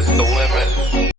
Sky's the limit.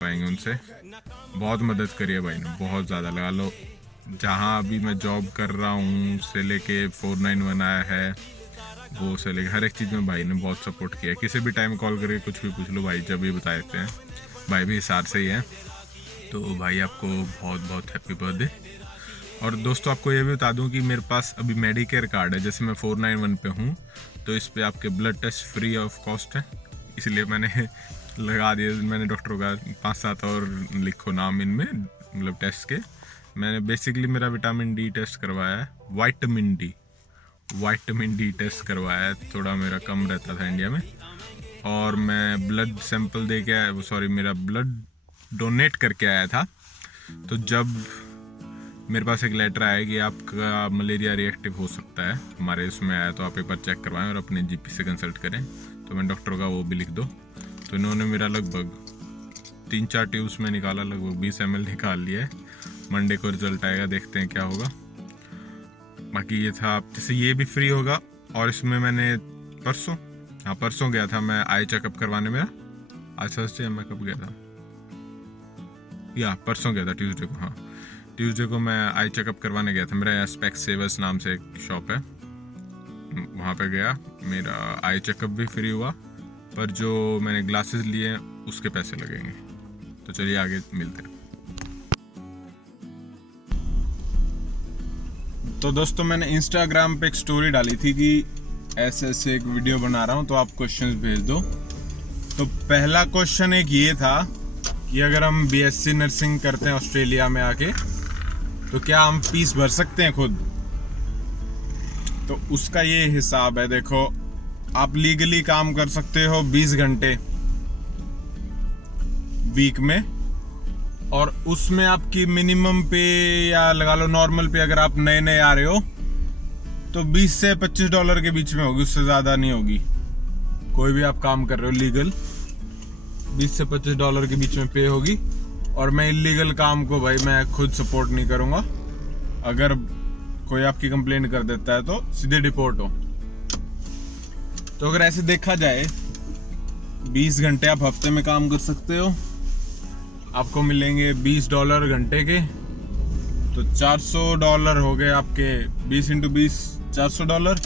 पाएंगे उनसे बहुत मदद करी है भाई ने, बहुत ज़्यादा लगा लो। जहाँ अभी मैं जॉब कर रहा हूँ से लेके 491 आया है वो से लेके हर एक चीज़ में भाई ने बहुत सपोर्ट किया है। किसी भी टाइम कॉल करके कुछ भी पूछ लो भाई जब भी बता देते हैं। भाई भी हिसार से ही है। तो भाई आपको बहुत बहुत हैप्पी बर्थडे। और दोस्तों आपको ये भी बता दूं कि मेरे पास अभी मेडिकेयर कार्ड है, जैसे मैं 491 पे हूँ तो इस पर आपके blood test free of cost है, इसलिए मैंने लगा दिया। मैंने डॉक्टरों का 5-7 और लिखो नाम इनमें मतलब टेस्ट के। मैंने बेसिकली मेरा विटामिन डी टेस्ट करवाया है, वाइटामिन डी टेस्ट करवाया है, थोड़ा मेरा कम रहता था इंडिया में। और मैं ब्लड सैंपल दे के आया, सॉरी मेरा ब्लड डोनेट करके आया था। तो जब मेरे पास एक लेटर आया कि आपका मलेरिया रिएक्टिव हो सकता है, हमारे उसमें आया, तो आप एक बार चेक करवाएं और अपने जीपी से कंसल्ट करें। तो मैं डॉक्टर का वो भी लिख दो। तो इन्होंने मेरा लगभग 3-4 ट्यूब्स में निकाला, लगभग 20 ml निकाल लिया है। मंडे को रिजल्ट आएगा, देखते हैं क्या होगा। बाकी ये था, जैसे ये भी फ्री होगा। और इसमें मैंने परसों गया था मैं आई चेकअप करवाने। मेरा आज थर्सडे मैं कब गया था, या परसों गया था ट्यूसडे को। हाँ ट्यूसडे को मैं आई चेकअप करवाने गया था। मेरा यहाँ स्पेक्सेवर्स नाम से एक शॉप है, वहाँ पे गया। मेरा आई चेकअप भी फ्री हुआ, पर जो मैंने ग्लासेस लिए हैं उसके पैसे लगेंगे। तो चलिए आगे मिलते हैं। तो दोस्तों मैंने इंस्टाग्राम पे एक स्टोरी डाली थी कि ऐसे एक वीडियो बना रहा हूँ तो आप क्वेश्चंस भेज दो। तो पहला क्वेश्चन एक ये था कि अगर हम बीएससी नर्सिंग करते हैं ऑस्ट्रेलिया में आके तो क्या हम फीस भर सकते हैं खुद। तो उसका ये हिसाब है, देखो आप लीगली काम कर सकते हो 20 घंटे वीक में, और उसमें आपकी मिनिमम पे या लगा लो नॉर्मल पे, अगर आप नए नए आ रहे हो तो $20 से $25 के बीच में होगी, उससे ज़्यादा नहीं होगी। कोई भी आप काम कर रहे हो लीगल, $20 से $25 के बीच में पे होगी। और मैं इलीगल काम को भाई मैं खुद सपोर्ट नहीं करूँगा। अगर कोई आपकी कंप्लेंट कर देता है तो सीधे डिपोर्ट हो। तो अगर ऐसे देखा जाए 20 घंटे आप हफ्ते में काम कर सकते हो, आपको मिलेंगे $20 घंटे के। तो $400 हो गए आपके, 20 × 20 $400।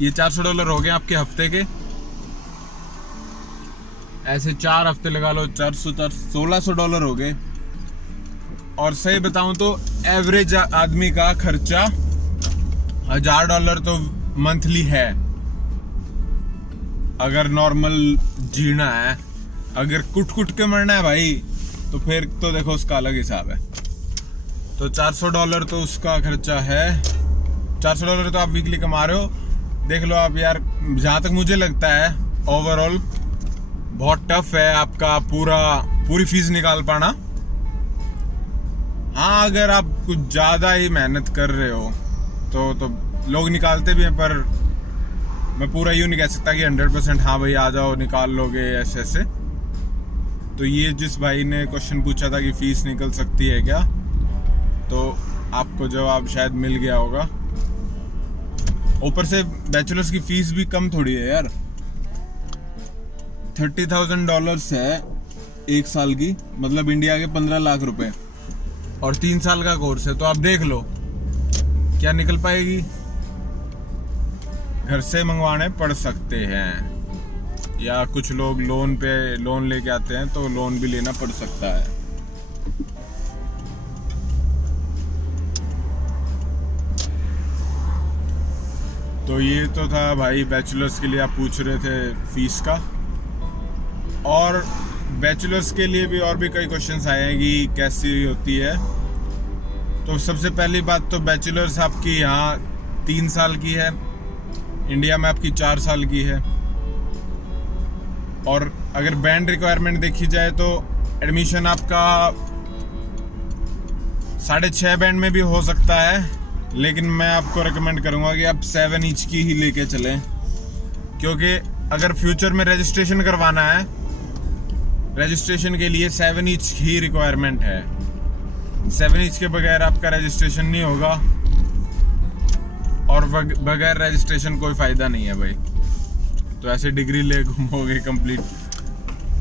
ये $400 हो गए आपके हफ्ते के। ऐसे 4 हफ्ते लगा लो, 400 $1600 हो गए। और सही बताऊं तो एवरेज आदमी का खर्चा $1000 तो मंथली है, अगर नॉर्मल जीना है। अगर कुट कुट के मरना है भाई तो फिर तो देखो उसका अलग हिसाब है। तो $400 तो उसका खर्चा है। $400 तो आप वीकली कमा रहे हो। देख लो आप यार, जहाँ तक मुझे लगता है ओवरऑल बहुत टफ है आपका पूरी फीस निकाल पाना। हाँ, अगर आप कुछ ज़्यादा ही मेहनत कर रहे हो तो लोग निकालते भी हैं, पर मैं पूरा यूँ नहीं कह सकता कि 100% हाँ भाई आ जाओ निकाल लोगे ऐसे ऐसे। तो ये जिस भाई ने क्वेश्चन पूछा था कि फ़ीस निकल सकती है क्या, तो आपको जवाब शायद मिल गया होगा। ऊपर से बैचलर्स की फीस भी कम थोड़ी है यार, $30,000 है 1 साल की, मतलब इंडिया के 15 लाख रुपए, और 3 साल का कोर्स है। तो आप देख लो क्या निकल पाएगी। घर से मंगवाने पड़ सकते हैं, या कुछ लोग लोन लेके आते हैं तो लोन भी लेना पड़ सकता है। तो ये तो था भाई बैचलर्स के लिए आप पूछ रहे थे फीस का। और बैचलर्स के लिए भी और भी कई क्वेश्चंस आए हैं कि कैसी होती है। तो सबसे पहली बात तो बैचलर्स आपकी यहाँ 3 साल की है, इंडिया में आपकी 4 साल की है। और अगर बैंड रिक्वायरमेंट देखी जाए तो एडमिशन आपका 6.5 बैंड में भी हो सकता है, लेकिन मैं आपको रेकमेंड करूंगा कि आप 7 इंच की ही लेके चलें, क्योंकि अगर फ्यूचर में रजिस्ट्रेशन करवाना है, रजिस्ट्रेशन के लिए 7 इंच ही रिक्वायरमेंट है। 7 इंच के बगैर आपका रजिस्ट्रेशन नहीं होगा, और बगैर रजिस्ट्रेशन कोई फ़ायदा नहीं है भाई। तो ऐसे डिग्री ले घूमोगे कंप्लीट,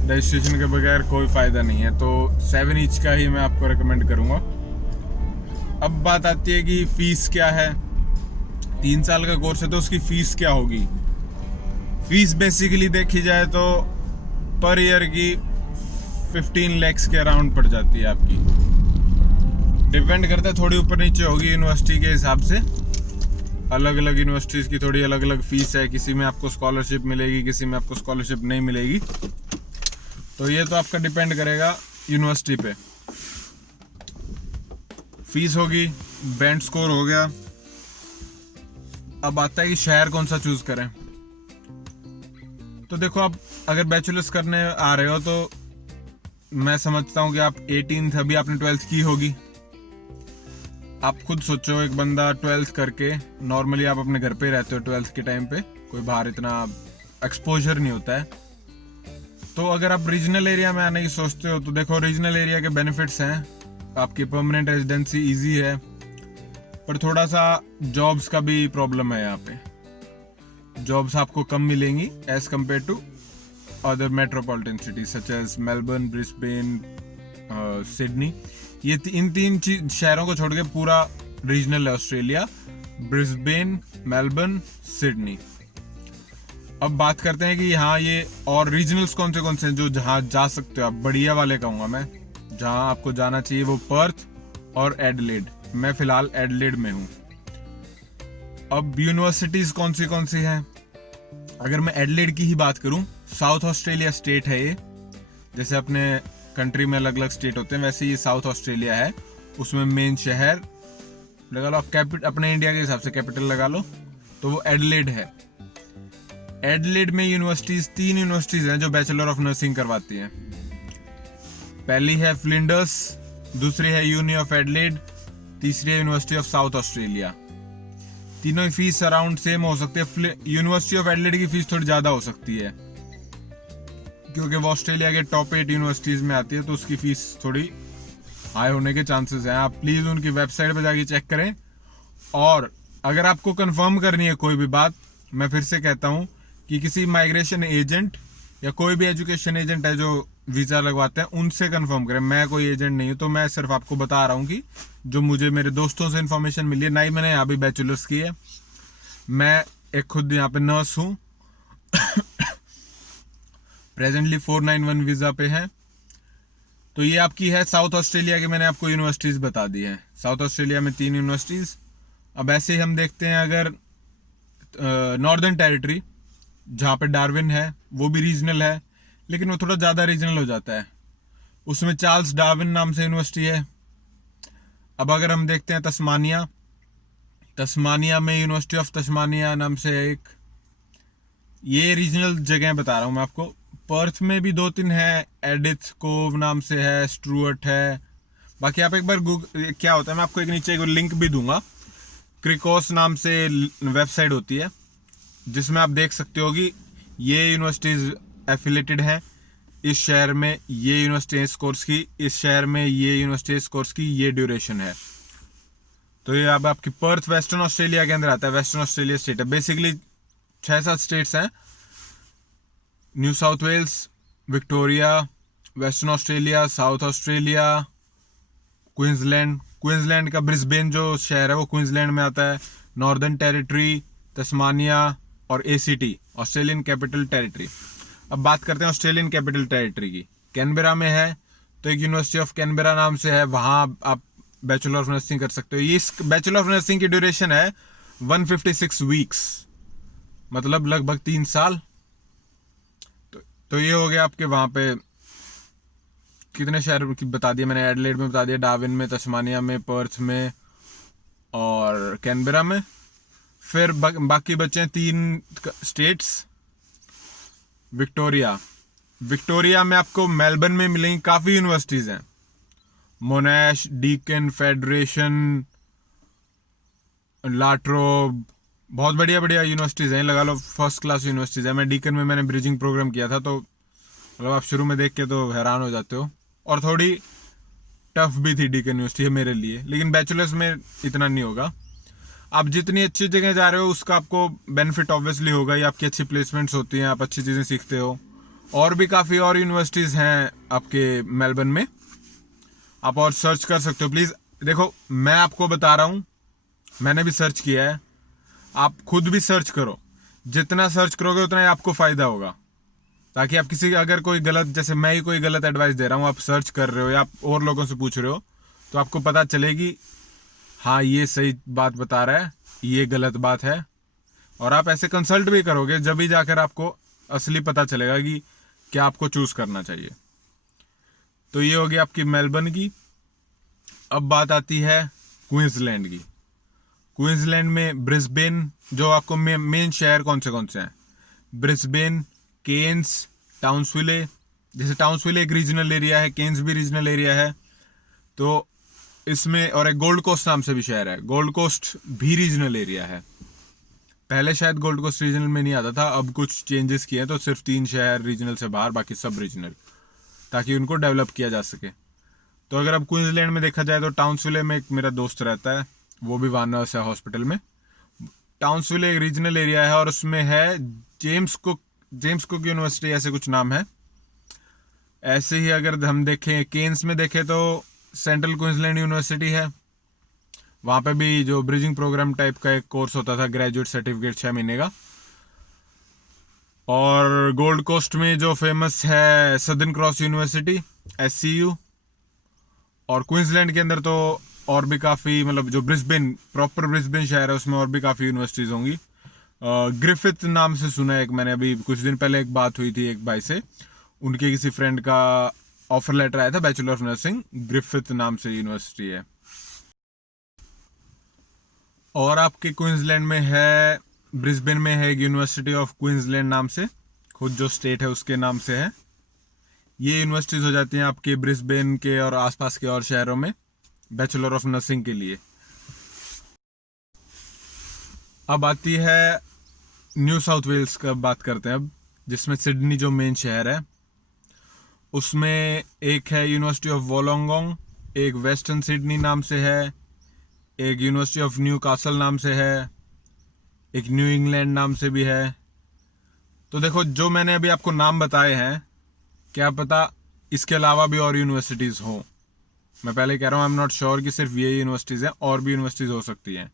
रजिस्ट्रेशन के बगैर कोई फ़ायदा नहीं है। तो 7 इंच का ही मैं आपको रेकमेंड करूँगा। अब बात आती है कि फ़ीस क्या है। 3 साल का कोर्स है तो उसकी फ़ीस क्या होगी। फ़ीस बेसिकली देखी जाए तो पर ईयर की 15 lakhs के अराउंड पड़ जाती है आपकी। डिपेंड करता है, थोड़ी ऊपर नीचे होगी यूनिवर्सिटी के हिसाब से। अलग अलग यूनिवर्सिटीज़ की थोड़ी अलग अलग फ़ीस है, किसी में आपको स्कॉलरशिप मिलेगी, किसी में आपको स्कॉलरशिप नहीं मिलेगी। तो ये तो आपका डिपेंड करेगा यूनिवर्सिटी पे। फीस होगी, बैंड स्कोर हो गया। अब आता है कि शहर कौन सा चूज करें। तो देखो, आप अगर बैचलर्स करने आ रहे हो तो मैं समझता हूँ कि आप 18 अभी आपने 12th की होगी। आप खुद सोचो, एक बंदा 12th करके, नॉर्मली आप अपने घर पे रहते हो 12th के टाइम पे, कोई बाहर इतना एक्सपोजर नहीं होता है। तो अगर आप रीजनल एरिया में आने की सोचते हो तो देखो, रीजनल एरिया के बेनिफिट्स हैं। आपकी परमानेंट रेजिडेंसी इजी है, पर थोड़ा सा जॉब्स का भी प्रॉब्लम है। यहाँ पे जॉब्स आपको कम मिलेंगी as compare to other metropolitan cities such as Melbourne, Brisbane, Sydney. ये इन 3 शहरों को छोड़ के पूरा रीजनल है ऑस्ट्रेलिया, ब्रिस्बेन, मेलबर्न, सिडनी। अब बात करते हैं कि हाँ, ये और रीजनल्स कौन से हैं जो जहाँ जा सकते हो आप। बढ़िया वाले कहूँगा मैं, जहाँ आपको जाना चाहिए वो पर्थ और एडिलेड। मैं फिलहाल एडिलेड में हूँ। अब यूनिवर्सिटीज कौन सी हैं। अगर मैं एडिलेड की ही बात करूँ, साउथ ऑस्ट्रेलिया स्टेट है ये। जैसे अपने कंट्री में अलग अलग स्टेट होते हैं, वैसे ये साउथ ऑस्ट्रेलिया है। उसमें मेन शहर लगा लो आप, अपने इंडिया के हिसाब से कैपिटल लगा लो, तो वो एडिलेड है। एडिलेड में यूनिवर्सिटीज 3 यूनिवर्सिटीज हैं जो बैचलर ऑफ नर्सिंग करवाती हैं। पहली है फ्लिंडर्स, दूसरी है यूनी ऑफ एडिलेड, तीसरी है यूनिवर्सिटी ऑफ साउथ ऑस्ट्रेलिया। तीनों की फीस अराउंड सेम हो सकती है। यूनिवर्सिटी ऑफ एडिलेड की फीस थोड़ी ज़्यादा हो सकती है, क्योंकि वो ऑस्ट्रेलिया के टॉप 8 यूनिवर्सिटीज़ में आती है, तो उसकी फीस थोड़ी हाई होने के चांसेस हैं। आप प्लीज़ उनकी वेबसाइट पर जाके चेक करें। और अगर आपको कंफर्म करनी है कोई भी बात, मैं फिर से कहता हूँ कि किसी माइग्रेशन एजेंट या कोई भी एजुकेशन एजेंट है जो वीज़ा लगवाते हैं, उनसे कंफर्म करें। मैं कोई एजेंट नहीं हूँ, तो मैं सिर्फ आपको बता रहा हूँ कि जो मुझे मेरे दोस्तों से इन्फॉर्मेशन मिली है। ना ही मैंने यहाँ भी बैचलर्स की है, मैं एक खुद यहाँ पे नर्स हूँ। प्रेजेंटली 491 वीज़ा पे है। तो ये आपकी है साउथ ऑस्ट्रेलिया की, मैंने आपको यूनिवर्सिटीज़ बता दी हैं। साउथ ऑस्ट्रेलिया में 3 यूनिवर्सिटीज़। अब ऐसे ही हम देखते हैं अगर नॉर्दर्न टेरिटरी, जहाँ पे डार्विन है, वो भी रीजनल है, लेकिन वो थोड़ा ज़्यादा रीजनल हो जाता है। उसमें चार्ल्स डार्विन नाम से यूनिवर्सिटी है। अब अगर हम देखते हैं तस्मानिया, तस्मानिया में यूनिवर्सिटी ऑफ तस्मानिया नाम से एक, ये रीजनल जगह बता रहा हूँ मैं आपको। पर्थ में भी 2-3 है, एडिथ कोव नाम से है, स्टुअर्ट है। बाकी आप एक बार गूगल, क्या होता है मैं आपको एक नीचे एक लिंक भी दूंगा, क्रिकोस नाम से वेबसाइट होती है जिसमें आप देख सकते हो कि ये यूनिवर्सिटीज़ एफिलेटेड हैं इस शहर में, ये यूनिवर्सिटी इस कोर्स की, इस शहर में ये यूनिवर्सिटी इस कोर्स की, ये ड्यूरेशन है। तो ये अब आपकी पर्थ वेस्टर्न ऑस्ट्रेलिया के अंदर आता है। वेस्टर्न ऑस्ट्रेलिया स्टेट है, बेसिकली 6-7 स्टेट्स हैं, New South Wales, Victoria, Western Australia, South Australia, Queensland. Queensland का ब्रिस्बेन जो शहर है वो क्वींसलैंड में आता है। नॉर्दर्न टेरिटरी, तस्मानिया और एसीटी, ऑस्ट्रेलियन कैपिटल टेरिटरी। अब बात करते हैं ऑस्ट्रेलियन कैपिटल टेरिटरी की। कैनबेरा में है, तो एक यूनिवर्सिटी ऑफ कैनबेरा नाम से है, वहाँ आप बैचलर ऑफ नर्सिंग कर सकते हो। ये इस बैचलर ऑफ नर्सिंग की ड्यूरेशन है 156 वीक्स, मतलब लगभग 3 साल। तो ये हो गया आपके वहाँ पे कितने शहर की बता दिया मैंने, एडलेड में बता दिया, डार्विन में, तस्मानिया में, पर्थ में और कैनबेरा में। फिर बाकी बचे हैं 3 स्टेट्स। विक्टोरिया, विक्टोरिया में आपको मेलबर्न में मिलेंगी काफ़ी यूनिवर्सिटीज़ हैं, मोनैश, डीकन, फेडरेशन, लाट्रोब, बहुत बढ़िया बढ़िया यूनिवर्सिटीज़ हैं, लगा लो फर्स्ट क्लास यूनिवर्सिटीज़ है। मैं डीकन में मैंने ब्रिजिंग प्रोग्राम किया था, तो मतलब आप शुरू में देख के तो हैरान हो जाते हो, और थोड़ी टफ भी थी डीकन यूनिवर्सिटी मेरे लिए, लेकिन बैचलर्स में इतना नहीं होगा। आप जितनी अच्छी जगह जा रहे हो उसका आपको बेनिफिट ऑब्वियसली होगा, ये आपकी अच्छी प्लेसमेंट्स होती हैं, आप अच्छी चीज़ें सीखते हो। और भी काफ़ी और यूनिवर्सिटीज़ हैं आपके मेलबर्न में, आप और सर्च कर सकते हो। प्लीज़ देखो, मैं आपको बता रहा हूँ, मैंने भी सर्च किया है, आप खुद भी सर्च करो। जितना सर्च करोगे उतना ही आपको फ़ायदा होगा, ताकि आप किसी, अगर कोई गलत, जैसे मैं ही कोई गलत एडवाइस दे रहा हूँ, आप सर्च कर रहे हो या आप और लोगों से पूछ रहे हो, तो आपको पता चलेगी हाँ ये सही बात बता रहा है, ये गलत बात है। और आप ऐसे कंसल्ट भी करोगे, जब भी जाकर आपको असली पता चलेगा कि क्या आपको चूज करना चाहिए। तो ये होगी आपकी मेलबर्न की। अब बात आती है क्वींसलैंड की। क्वींसलैंड में ब्रिस्बेन, जो आपको मेन शहर कौन से हैं, ब्रिस्बेन, केन्स, टाउन्सविले। जैसे टाउन्सविले एक रीजनल एरिया है, केन्स भी रीजनल एरिया है, तो इसमें, और एक गोल्ड कोस्ट नाम से भी शहर है, गोल्ड कोस्ट भी रीजनल एरिया है। पहले शायद गोल्ड कोस्ट रीजनल में नहीं आता था, अब कुछ चेंजेस किए हैं, तो सिर्फ 3 शहर रीजनल से बाहर, बाकी सब रीजनल, ताकि उनको डेवलप किया जा सके। तो अगर अब क्वींसलैंड में देखा जाए तो टाउन्सविले में एक मेरा दोस्त रहता है, वो भी वहाँ नर्स है हॉस्पिटल में। टाउन्सविले एक रीजनल एरिया है और उसमें है जेम्स कुक यूनिवर्सिटी, ऐसे कुछ नाम है। ऐसे ही अगर हम देखें केन्स में देखें तो सेंट्रल क्वींसलैंड यूनिवर्सिटी है, वहाँ पे भी जो ब्रिजिंग प्रोग्राम टाइप का एक कोर्स होता था, ग्रेजुएट सर्टिफिकेट 6 महीने का। और गोल्ड कोस्ट में जो फेमस है सदर्न क्रॉस यूनिवर्सिटी, SCU। और क्वींसलैंड के अंदर तो और भी काफ़ी, मतलब जो ब्रिस्बेन, प्रॉपर ब्रिस्बेन शहर है, उसमें और भी काफ़ी यूनिवर्सिटीज़ होंगी। ग्रिफिथ नाम से सुना है एक, मैंने अभी कुछ दिन पहले एक बात हुई थी एक भाई से, उनके किसी फ्रेंड का ऑफर लेटर आया था बैचलर ऑफ नर्सिंग, ग्रिफिथ नाम से यूनिवर्सिटी है। और आपके क्वींसलैंड में है, ब्रिस्बेन में है एक यूनिवर्सिटी ऑफ क्वींसलैंड नाम से, खुद जो स्टेट है उसके नाम से है। ये यूनिवर्सिटीज हो जाती हैं आपके ब्रिस्बेन के और आसपास के और शहरों में बैचलर ऑफ नर्सिंग के लिए। अब आती है न्यू साउथ वेल्स का, बात करते हैं अब, जिसमें सिडनी जो मेन शहर है, उसमें एक है यूनिवर्सिटी ऑफ वोलोंगोंग, एक वेस्टर्न सिडनी नाम से है, एक यूनिवर्सिटी ऑफ न्यू कासल नाम से है, एक न्यू इंग्लैंड नाम से भी है। तो देखो, जो मैंने अभी आपको नाम बताए हैं, क्या पता इसके अलावा भी और यूनिवर्सिटीज़ हों। मैं पहले कह रहा हूँ, आई एम नॉट श्योर कि सिर्फ ये यूनिवर्सिटीज़ हैं, और भी यूनिवर्सिटीज़ हो सकती हैं।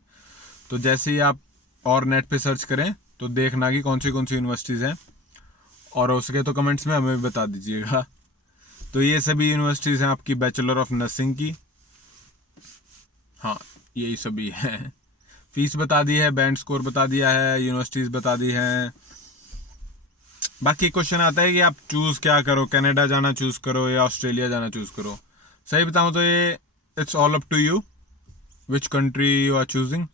तो जैसे ही आप और नेट पे सर्च करें तो देखना कि कौन सी यूनिवर्सिटीज़ हैं। और हो सके तो कमेंट्स में हमें भी बता दीजिएगा। तो ये सभी यूनिवर्सिटीज़ हैं आपकी बैचलर ऑफ नर्सिंग की। हाँ, यही सभी हैं। फीस बता दी है, बैंड स्कोर बता दिया है, यूनिवर्सिटीज़ बता दी हैं। बाकी क्वेश्चन आता है कि आप चूज़ क्या करो, कनाडा जाना चूज़ करो या ऑस्ट्रेलिया जाना चूज़ करो। सही बताऊँ तो ये it's all up to you which country you are choosing.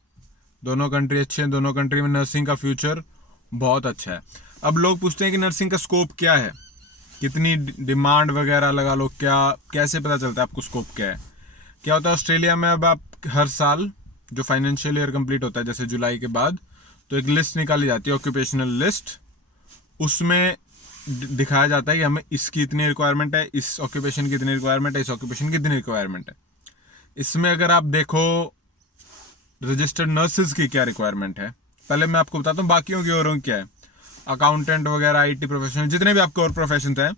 दोनों कंट्री अच्छे हैं, दोनों कंट्री में नर्सिंग का फ्यूचर बहुत अच्छा है। अब लोग पूछते हैं कि नर्सिंग का स्कोप क्या है, कितनी डिमांड वगैरह लगा लो, क्या कैसे पता चलता है आपको स्कोप क्या है। क्या होता है ऑस्ट्रेलिया में, अब आप हर साल जो फाइनेंशियल ईयर कंप्लीट होता है जैसे जुलाई के बाद, तो एक लिस्ट निकाली जाती है, ऑक्यूपेशनल लिस्ट। उसमें दिखाया जाता है कि हमें इसकी इतनी रिक्वायरमेंट है, इस ऑक्यूपेशन की इतनी रिक्वायरमेंट है, इस ऑक्यूपेशन की इतनी रिक्वायरमेंट है। इसमें अगर आप देखो रजिस्टर्ड नर्सेज की क्या रिक्वायरमेंट है, पहले मैं आपको बताता हूँ बाकियों की औरों की क्या है। अकाउंटेंट वगैरह, आईटी प्रोफेशनल, जितने भी आपके और प्रोफेशन हैं,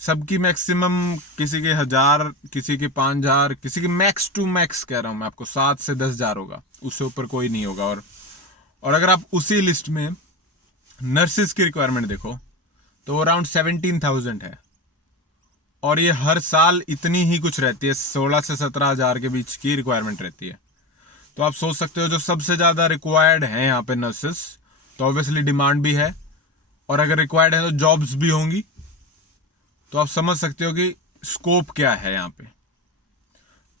सबकी मैक्सिमम, किसी के 1000, किसी के 5000, किसी की मैक्स टू मैक्स कह रहा हूँ मैं आपको 7 से 10,000 होगा, उससे ऊपर कोई नहीं होगा। और अगर आप उसी लिस्ट में नर्सिस की रिक्वायरमेंट देखो तो अराउंड 17,000 है। और ये हर साल इतनी ही कुछ रहती है, 16 से 17,000 के बीच की रिक्वायरमेंट रहती है। तो आप सोच सकते हो जो सबसे ज़्यादा रिक्वायर्ड है यहाँ पे नर्सेस, तो ऑब्वियसली डिमांड भी है, और अगर रिक्वायर्ड है तो जॉब्स भी होंगी। तो आप समझ सकते हो कि स्कोप क्या है यहाँ पे।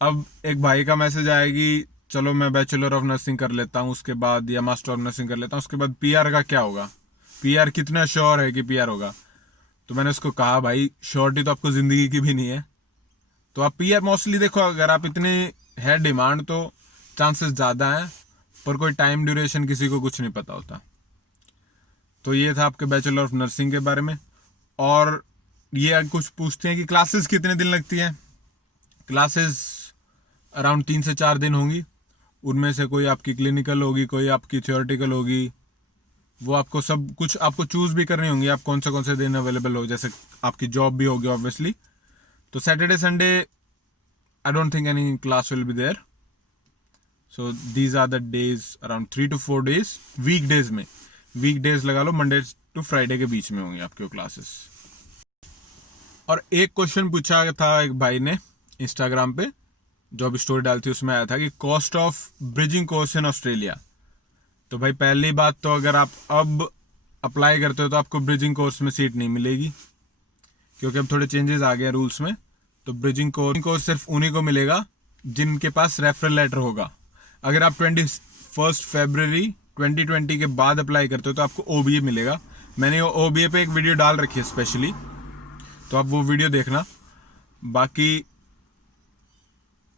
अब एक भाई का मैसेज आएगी, चलो मैं बैचलर ऑफ नर्सिंग कर लेता हूँ उसके बाद, या मास्टर ऑफ नर्सिंग कर लेता हूँ उसके बाद पीआर का क्या होगा, पीआर कितना श्योर है कि पीआर होगा। तो मैंने उसको कहा भाई श्योरिटी तो आपको ज़िंदगी की भी नहीं है। तो आप पीआर मोस्टली देखो, अगर आप इतने है डिमांड तो चांसेस ज़्यादा हैं, पर कोई टाइम ड्यूरेशन किसी को कुछ नहीं पता होता। तो ये था आपके बैचलर ऑफ नर्सिंग के बारे में। और ये कुछ पूछते हैं कि क्लासेस कितने दिन लगती हैं। क्लासेस अराउंड 3 से 4 दिन होंगी। उनमें से कोई आपकी क्लिनिकल होगी, कोई आपकी थियोरेटिकल होगी। वो आपको सब कुछ आपको चूज़ भी करनी होंगी, आप कौन से दिन अवेलेबल हो, जैसे आपकी जॉब भी होगी ऑब्वियसली। तो Saturday Sunday I don't think any class will be there. So these are the days, around 3 to 4 days. Weekdays लगा लो, मंडे टू फ्राइडे के बीच में होंगी आपकी क्लासेस। और एक क्वेश्चन पूछा था एक भाई ने इंस्टाग्राम पे, जो अभी स्टोरी डाली थी उसमें आया था कि cost of bridging course in Australia. तो भाई पहली बात तो अगर आप अब अप्लाई करते हो तो आपको ब्रिजिंग कोर्स में सीट नहीं मिलेगी, क्योंकि अब थोड़े चेंजेस आ गए रूल्स में। तो ब्रिजिंग कोर्स सिर्फ उन्हीं को मिलेगा जिनके पास रेफरल लेटर होगा। अगर आप 21 फरवरी 2020 के बाद अप्लाई करते हो तो आपको ओबीए मिलेगा। मैंने ओबीए पे एक वीडियो डाल रखी है स्पेशली, तो आप वो वीडियो देखना। बाकी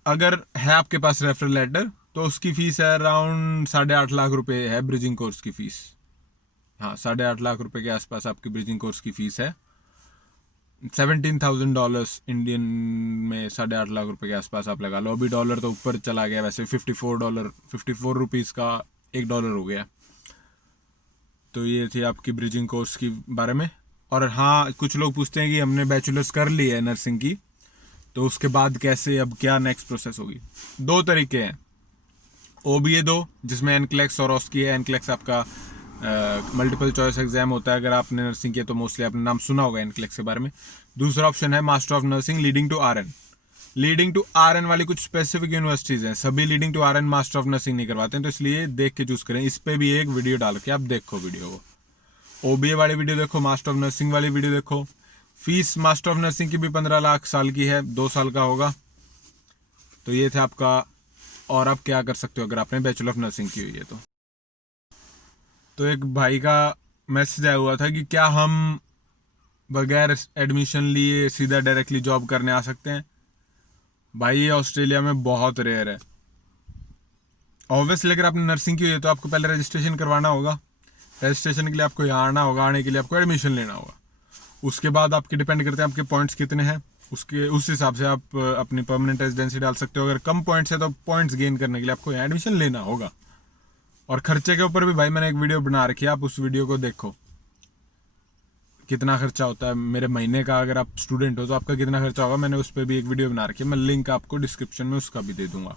अगर है आपके पास रेफरल लेटर तो उसकी फीस है अराउंड 8.5 लाख रुपए है ब्रिजिंग कोर्स की फीस। हाँ, 8.5 लाख रुपए के आसपास आपकी ब्रिजिंग कोर्स की फीस है। $17,000 इंडियन में 8.5 लाख रुपए के आसपास आप लगा लो। अभी डॉलर तो ऊपर चला गया, वैसे $54 रुपीज़ का $1 हो गया। तो ये थी आपकी ब्रिजिंग कोर्स की बारे में। और हाँ, कुछ लोग पूछते हैं कि हमने बैचलर्स कर ली है नर्सिंग की, तो उसके बाद कैसे, अब क्या नेक्स्ट प्रोसेस होगी। 2 तरीके हैं। OBA 2, जिसमें एनक्लेक्स और ऑस्की है। एनक्लेक्स आपका मल्टीपल चॉइस एग्जाम होता है, अगर आपने नर्सिंग किया तो मोस्टली आपने नाम सुना होगा एनक्लेक्स के बारे में। दूसरा ऑप्शन है master of nursing leading to RN। Leading to RN वाली कुछ स्पेसिफिक यूनिवर्सिटीज़ हैं, सभी leading to RN master of nursing नहीं करवाते हैं, तो इसलिए देख के चूज़ करें। इस पर भी एक वीडियो डाल के आप देखो वीडियो को, OBA वाली वीडियो देखो, मास्टर ऑफ नर्सिंग वाली वीडियो देखो। फीस मास्टर ऑफ नर्सिंग की भी 15 लाख साल की है, 2 साल का होगा। तो ये था आपका। और आप क्या कर सकते हो अगर आपने बैचलर ऑफ नर्सिंग की हुई है तो एक भाई का मैसेज आया हुआ था कि क्या हम बगैर एडमिशन लिए सीधा डायरेक्टली जॉब करने आ सकते हैं। भाई ये ऑस्ट्रेलिया में बहुत रेयर है। ऑब्वियसली अगर आपने नर्सिंग की हुई है तो आपको पहले रजिस्ट्रेशन करवाना होगा। रजिस्ट्रेशन के लिए आपको यहाँ आना होगा, आने के लिए आपको एडमिशन लेना होगा। उसके बाद आपके डिपेंड करते हैं आपके पॉइंट्स कितने हैं, उस हिसाब से आप अपनी परमानेंट रेजिडेंसी डाल सकते हो। अगर कम पॉइंट्स है तो पॉइंट्स गेन करने के लिए आपको यहाँ एडमिशन लेना होगा। और खर्चे के ऊपर भी भाई मैंने एक वीडियो बना रखी है, आप उस वीडियो को देखो, कितना खर्चा होता है मेरे महीने का। अगर आप स्टूडेंट हो तो आपका कितना खर्चा होगा, मैंने उस पर भी एक वीडियो बना रखी है, मैं लिंक आपको डिस्क्रिप्शन में उसका भी दे दूंगा।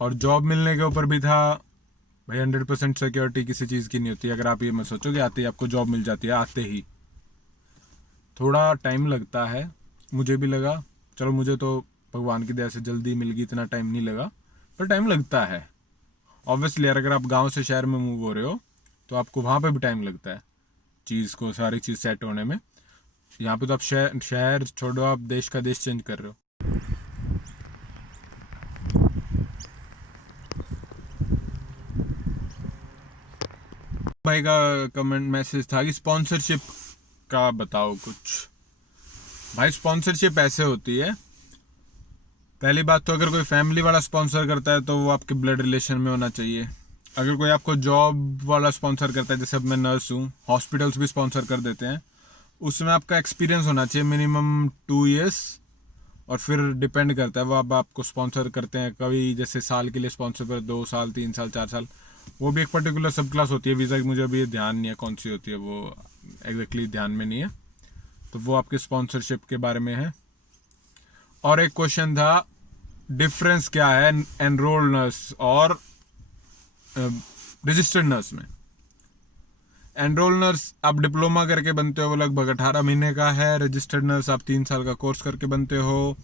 और जॉब मिलने के ऊपर भी था भाई 100% सिक्योरिटी किसी चीज़ की नहीं होती। अगर आप ये मत सोचो कि आते ही आपको जॉब मिल जाती है, आते ही थोड़ा टाइम लगता है। मुझे भी लगा, चलो मुझे तो भगवान की दया से जल्दी मिल गई, इतना टाइम नहीं लगा, पर टाइम लगता है ऑब्वियसली यार। अगर आप गांव से शहर में मूव हो रहे हो तो आपको वहाँ पे भी टाइम लगता है चीज़ को, सारी चीज़ सेट होने में। यहाँ पे तो आप शहर छोड़ो, आप देश का देश चेंज कर रहे हो। भाई का कमेंट मैसेज था कि स्पॉन्सरशिप का बताओ कुछ। भाई स्पॉन्सरशिप ऐसे होती है, पहली बात तो अगर कोई फैमिली वाला स्पॉन्सर करता है तो वो आपके ब्लड रिलेशन में होना चाहिए। अगर कोई आपको जॉब वाला स्पॉन्सर करता है, जैसे अब मैं नर्स हूँ, हॉस्पिटल्स भी स्पॉन्सर कर देते हैं, उसमें आपका एक्सपीरियंस होना चाहिए मिनिमम 2 years। और फिर डिपेंड करता है वो अब आपको स्पॉन्सर करते हैं, कभी जैसे साल के लिए स्पॉन्सर कर 2 साल 3 साल 4 साल, वो भी एक पर्टिकुलर सब क्लास होती है वीज़ा की। मुझे अभी ध्यान नहीं है कौन सी होती है वो, एग्जैक्टली ध्यान में नहीं है। तो वो आपके स्पॉन्सरशिप के बारे में है। और एक क्वेश्चन था डिफरेंस क्या है एनरोल्ड नर्स और रजिस्टर्ड नर्स में। एनरोल नर्स आप डिप्लोमा करके बनते हो, वो लगभग 18 महीने का है। रजिस्टर्ड नर्स आप 3 साल का कोर्स करके बनते हो।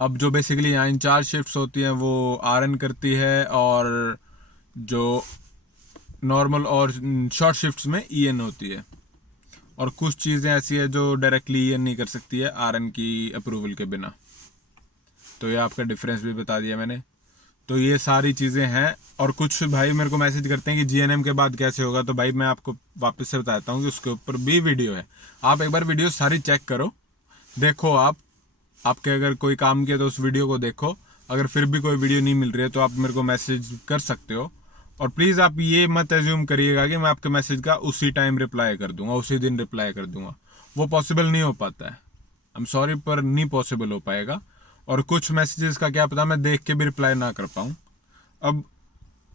अब जो बेसिकली यहाँ इंचार्ज शिफ्ट्स होती हैं वो आरएन करती है, और जो नॉर्मल और शॉर्ट शिफ्ट्स में ईएन होती है। और कुछ चीज़ें ऐसी है जो डायरेक्टली ईएन नहीं कर सकती है आरएन की अप्रूवल के बिना। तो ये आपका डिफरेंस भी बता दिया मैंने। तो ये सारी चीज़ें हैं। और कुछ भाई मेरे को मैसेज करते हैं कि जीएनएम के बाद कैसे होगा, तो भाई मैं आपको वापस से बताता हूँ कि उसके ऊपर भी वीडियो है। आप एक बार वीडियो सारी चेक करो, देखो आपके अगर कोई काम किया तो उस वीडियो को देखो। अगर फिर भी कोई वीडियो नहीं मिल रही है तो आप मेरे को मैसेज कर सकते हो। और प्लीज़ आप ये मत एज्यूम करिएगा कि मैं आपके मैसेज का उसी टाइम रिप्लाई कर दूंगा, उसी दिन रिप्लाई कर दूंगा। वो पॉसिबल नहीं हो पाता है, आई एम सॉरी, पर नहीं पॉसिबल हो पाएगा। और कुछ मैसेजेस का क्या पता मैं देख के भी रिप्लाई ना कर पाऊँ। अब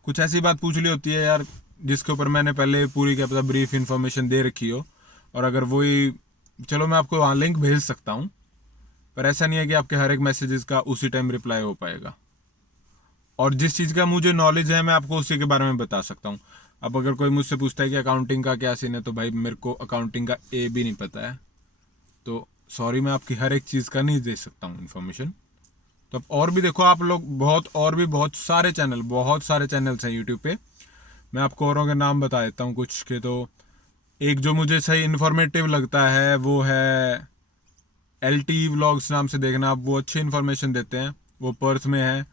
कुछ ऐसी बात पूछ ली होती है यार जिसके ऊपर मैंने पहले पूरी क्या पता ब्रीफ इन्फॉर्मेशन दे रखी हो, और अगर वही, चलो मैं आपको वहाँ लिंक भेज सकता हूँ, पर ऐसा नहीं है कि आपके हर एक मैसेजेस का उसी टाइम रिप्लाई हो पाएगा। और जिस चीज़ का मुझे नॉलेज है मैं आपको उसी के बारे में बता सकता हूँ। अब अगर कोई मुझसे पूछता है कि अकाउंटिंग का क्या सीन है, तो भाई मेरे को अकाउंटिंग का ए भी नहीं पता है, तो सॉरी मैं आपकी हर एक चीज़ का नहीं दे सकता हूँ इन्फॉर्मेशन। तो और भी देखो आप लोग, बहुत सारे चैनल्स हैं यूट्यूब पे। मैं आपको औरों के नाम बता देता हूँ कुछ के। तो एक जो मुझे सही इन्फॉर्मेटिव लगता है वो है LT व्लॉग्स, नाम से देखना आप, वो अच्छी इन्फॉर्मेशन देते हैं, वो पर्थ में है।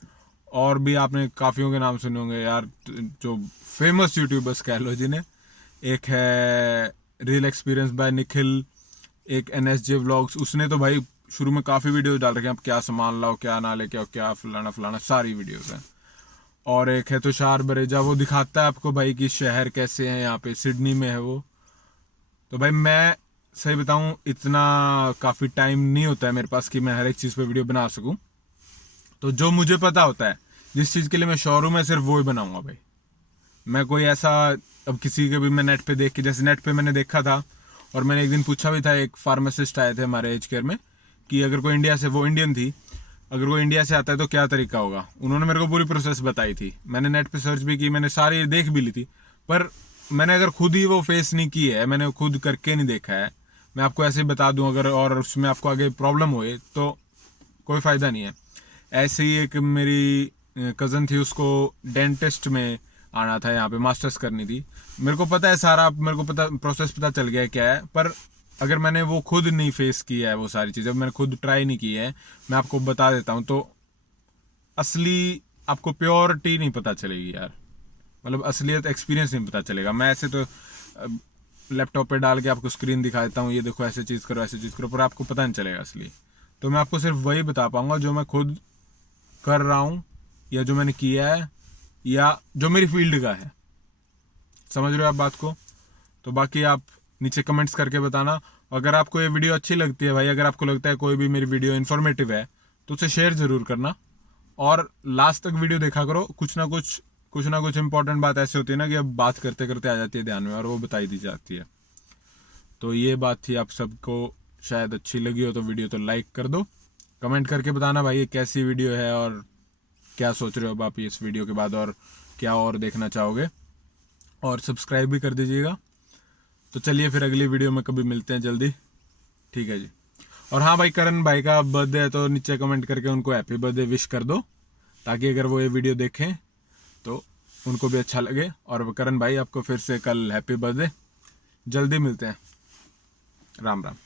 और भी आपने काफ़ियों के नाम सुने होंगे यार, जो फेमस यूट्यूबर्स कह लो जिन्हें। एक है रियल एक्सपीरियंस बाय निखिल, एक NSJ व्लॉग्स, उसने तो भाई शुरू में काफ़ी वीडियो डाल रखे हैं, आप क्या सामान लाओ क्या ना लेके आओ क्या फलाना फलाना सारी वीडियोस हैं। और एक है तुषार बरेजा, वो दिखाता है आपको भाई कि शहर कैसे हैं, यहाँ पे सिडनी में है वो। तो भाई मैं सही बताऊँ, इतना काफ़ी टाइम नहीं होता है मेरे पास कि मैं हर एक चीज़ पे वीडियो बना सकूँ। तो जो मुझे पता होता है, जिस चीज़ के लिए मैं श्योर हूँ, मैं सिर्फ वो ही बनाऊँगा भाई। मैं कोई ऐसा, अब किसी के भी मैं नेट पे देख के, जैसे नेट पे मैंने देखा था और मैंने एक दिन पूछा भी था, एक फार्मासिस्ट आए थे हमारे एज केयर में, कि अगर कोई इंडिया से, वो इंडियन थी, अगर कोई इंडिया से आता है तो क्या तरीका होगा। उन्होंने मेरे को पूरी प्रोसेस बताई थी, मैंने नेट पे सर्च भी की, मैंने सारी देख भी ली थी, पर मैंने अगर खुद ही वो फेस नहीं की है, मैंने खुद करके नहीं देखा है, मैं आपको ऐसे ही बता दूं अगर, और उसमें आपको आगे प्रॉब्लम होए तो कोई फ़ायदा नहीं है। ऐसे ही एक मेरी कज़न थी, उसको डेंटिस्ट में आना था, यहाँ पे मास्टर्स करनी थी। मेरे को पता है सारा, मेरे को पता प्रोसेस पता चल गया क्या है, पर अगर मैंने वो खुद नहीं फेस किया है, वो सारी चीज़ें मैंने खुद ट्राई नहीं की है, मैं आपको बता देता हूँ, तो असली आपको प्योरिटी नहीं पता चलेगी यार, मतलब असलियत एक्सपीरियंस नहीं पता चलेगा। मैं ऐसे तो लैपटॉप पे डाल के आपको स्क्रीन दिखा देता हूँ, ये देखो ऐसे चीज़ करो ऐसे चीज़ करो, पर आपको पता नहीं चलेगा असली। तो मैं आपको सिर्फ वही बता पाऊँगा जो मैं खुद कर रहा हूँ, या जो मैंने किया है, या जो मेरी फील्ड का है। समझ रहे हो आप बात को? तो बाकी आप नीचे कमेंट्स करके बताना। अगर आपको ये वीडियो अच्छी लगती है भाई, अगर आपको लगता है कोई भी मेरी वीडियो इन्फॉर्मेटिव है, तो उसे शेयर ज़रूर करना, और लास्ट तक वीडियो देखा करो। कुछ ना कुछ इंपॉर्टेंट बात ऐसी होती है ना कि अब बात करते करते आ जाती है ध्यान में, और वो बताई दी जाती है। तो ये बात थी, आप सबको शायद अच्छी लगी हो तो वीडियो तो लाइक कर दो। कमेंट करके बताना भाई ये कैसी वीडियो है, और क्या सोच रहे हो अब आप इस वीडियो के बाद, और क्या और देखना चाहोगे, और सब्सक्राइब भी कर दीजिएगा। तो चलिए फिर अगली वीडियो में कभी मिलते हैं जल्दी, ठीक है जी। और हाँ भाई, करण भाई का बर्थडे है तो नीचे कमेंट करके उनको हैप्पी बर्थडे विश कर दो, ताकि अगर वो ये वीडियो देखें तो उनको भी अच्छा लगे। और करण भाई आपको फिर से कल हैप्पी बर्थडे, जल्दी मिलते हैं, राम राम।